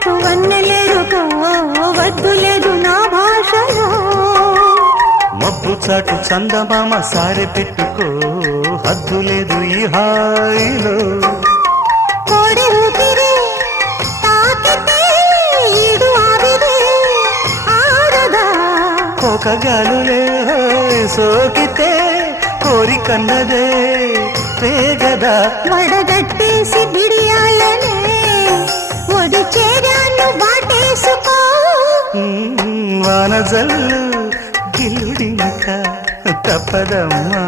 చాటు వన్నెలేరుకో వద్దు లేదు నా భాషలో మబ్బు చాటు చందమామ సారె పెట్టుకో హద్దు లేదు ఈ హాయిలో కోడి ఊపిరి తాకితే ఈడు ఆవిరే ఆడదా ఒక గాలులే సోకితే కోరికన్నదే పేగదా వడగట్టేసి బిడియాలనే ఒడి చేరాను బాటేసుకో వానజల్లు గిల్లుడినక తప్పదమ్మా